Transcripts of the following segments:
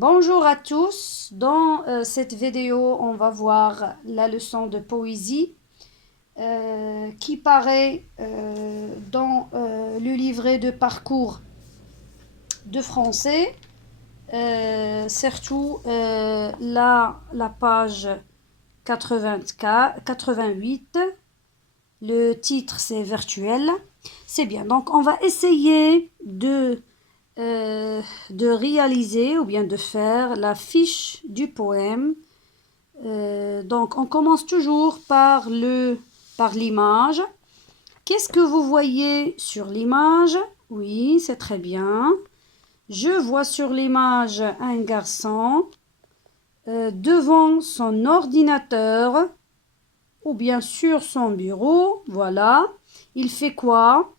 Bonjour à tous. Dans cette vidéo, on va voir la leçon de poésie qui paraît dans le livret de parcours de français, surtout la page 88. Le titre, c'est Virtuel. C'est bien. Donc, on va essayer de réaliser ou bien de faire la fiche du poème. Donc on commence toujours par l'image. Qu'est-ce que vous voyez sur l'image? Oui, c'est très bien. Je vois sur l'image un garçon devant son ordinateur ou bien sur son bureau. Voilà. Il fait quoi?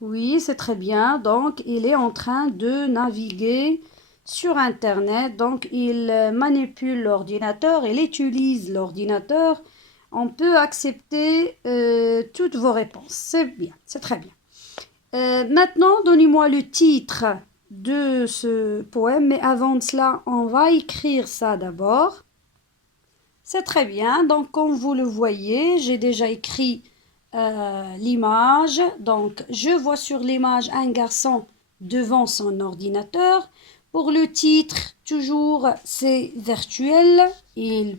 Oui, c'est très bien. Donc, il est en train de naviguer sur Internet. Donc, il manipule l'ordinateur, il utilise l'ordinateur. On peut accepter toutes vos réponses. C'est bien, c'est très bien. Maintenant, donnez-moi le titre de ce poème. Mais avant de cela, on va écrire ça d'abord. C'est très bien. Donc, comme vous le voyez, j'ai déjà écrit l'image. Donc, je vois sur l'image un garçon devant son ordinateur. Pour le titre, toujours, c'est virtuel. Il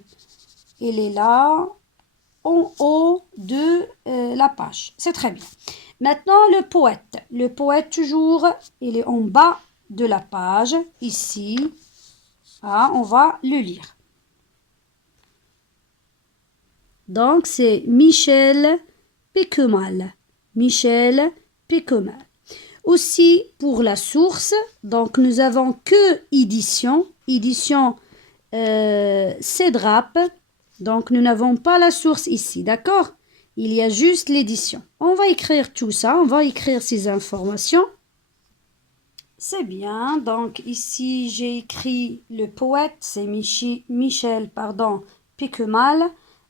est là, en haut de la page. C'est très bien. Maintenant, le poète. Le poète, toujours, il est en bas de la page, ici. Ah, on va le lire. Donc, c'est Michel Péquemal. Michel Péquemal. Aussi, pour la source, donc nous avons que édition. Édition Cedrap. Donc, nous n'avons pas la source ici, d'accord? Il y a juste l'édition. On va écrire tout ça. On va écrire ces informations. C'est bien. Donc, ici, j'ai écrit le poète. C'est Michel Péquemal.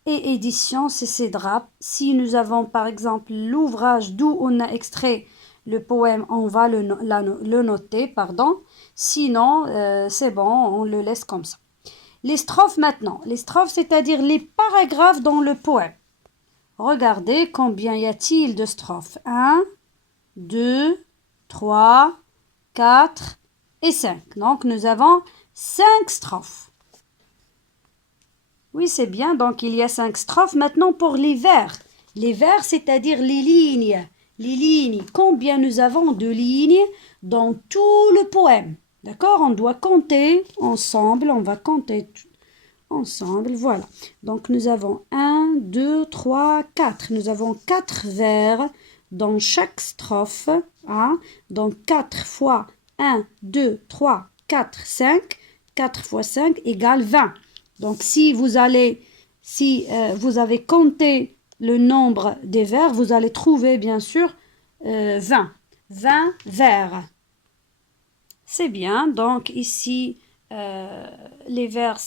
Et édition, c'est Cedrap. Si nous avons par exemple l'ouvrage d'où on a extrait le poème, on va le noter, pardon. Sinon, c'est bon, on le laisse comme ça. Les strophes maintenant. Les strophes, c'est-à-dire les paragraphes dans le poème. Regardez combien y a-t-il de strophes. 1, 2, 3, 4 et 5. Donc, nous avons 5 strophes. Oui, c'est bien. Donc, il y a 5 strophes. Maintenant, pour les vers. Les vers, c'est-à-dire les lignes. Les lignes. Combien nous avons de lignes dans tout le poème? D'accord? On doit compter ensemble. On va compter ensemble. Voilà. Donc, nous avons 1, 2, 3, 4. Nous avons 4 vers dans chaque strophe. Hein? Donc, 4 fois 1, 2, 3, 4, 5. 4 fois 5 égale 20. Donc, si vous avez compté le nombre des vers, vous allez trouver, bien sûr, 20. 20 vers. C'est bien. Donc, ici, les vers,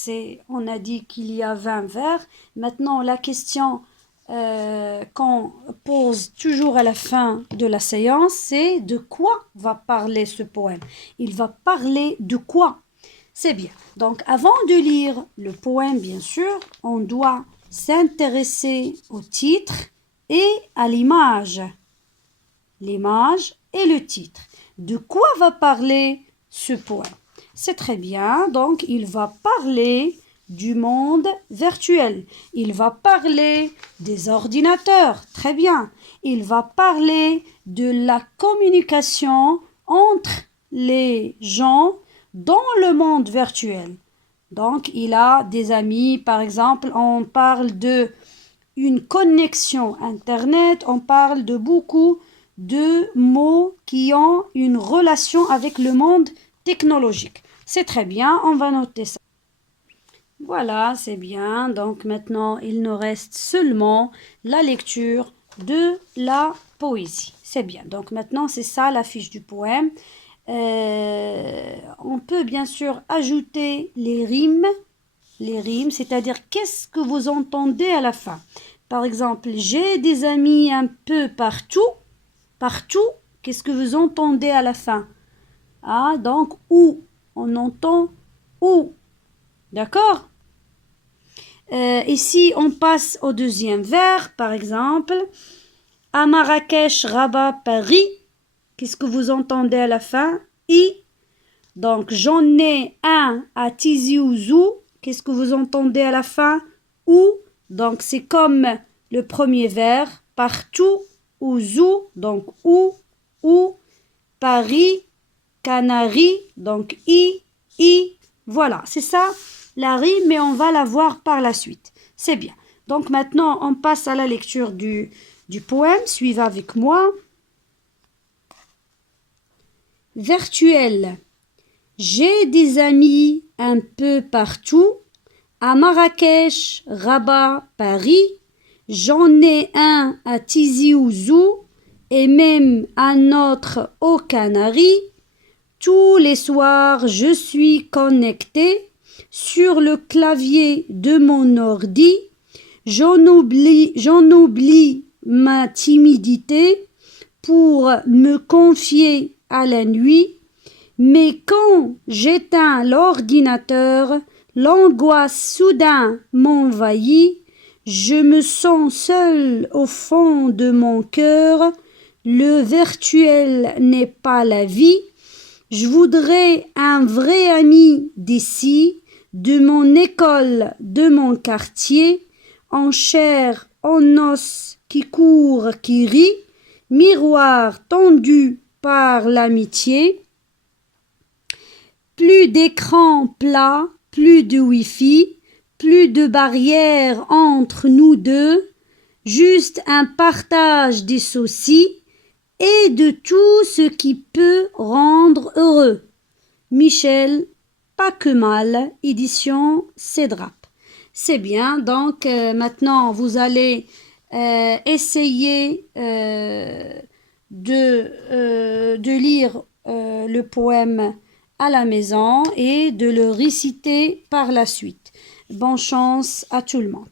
on a dit qu'il y a 20 vers. Maintenant, la question qu'on pose toujours à la fin de la séance, c'est de quoi va parler ce poème? Il va parler de quoi? C'est bien. Donc, avant de lire le poème, bien sûr, on doit s'intéresser au titre et à l'image. L'image et le titre. De quoi va parler ce poème? C'est très bien. Donc, il va parler du monde virtuel. Il va parler des ordinateurs. Très bien. Il va parler de la communication entre les gens dans le monde virtuel. Donc, il a des amis, par exemple, on parle de une connexion Internet, on parle de beaucoup de mots qui ont une relation avec le monde technologique. C'est très bien, on va noter ça. Voilà, c'est bien. Donc maintenant, il nous reste seulement la lecture de la poésie. C'est bien. Donc maintenant, c'est ça la fiche du poème. On peut bien sûr ajouter les rimes, c'est-à-dire qu'est-ce que vous entendez à la fin. Par exemple, j'ai des amis un peu partout. Partout, qu'est-ce que vous entendez à la fin? Ah, donc, où on entend ou. D'accord? Ici, on passe au deuxième vers, par exemple. À Marrakech, Rabat, Paris. Qu'est-ce que vous entendez à la fin? I. Donc, j'en ai un à Tizi Ouzou. Qu'est-ce que vous entendez à la fin? Ou. Donc, c'est comme le premier vers. Partout, Ouzou. Donc, ou. Paris, Canaries. Donc, I. Voilà, c'est ça la rime, mais on va la voir par la suite. C'est bien. Donc, maintenant, on passe à la lecture du poème. Suivez avec moi. Virtuel. J'ai des amis un peu partout, à Marrakech, Rabat, Paris. J'en ai un à Tizi Ouzou et même un autre aux Canaries. Tous les soirs, je suis connecté sur le clavier de mon ordi. J'en oublie ma timidité pour me confier à la nuit. Mais quand j'éteins l'ordinateur, l'angoisse soudain m'envahit. Je me sens seul au fond de mon cœur. Le virtuel n'est pas la vie. Je voudrais un vrai ami d'ici, de mon école, de mon quartier, en chair, en os, qui court, qui rit, miroir tendu par l'amitié. Plus d'écran plat, plus de Wi-Fi, plus de barrières entre nous deux, juste un partage des soucis et de tout ce qui peut rendre heureux. Michel Paquemal, édition Cedrap. C'est bien, donc maintenant vous allez essayer de lire le poème à la maison et de le réciter par la suite. Bonne chance à tout le monde.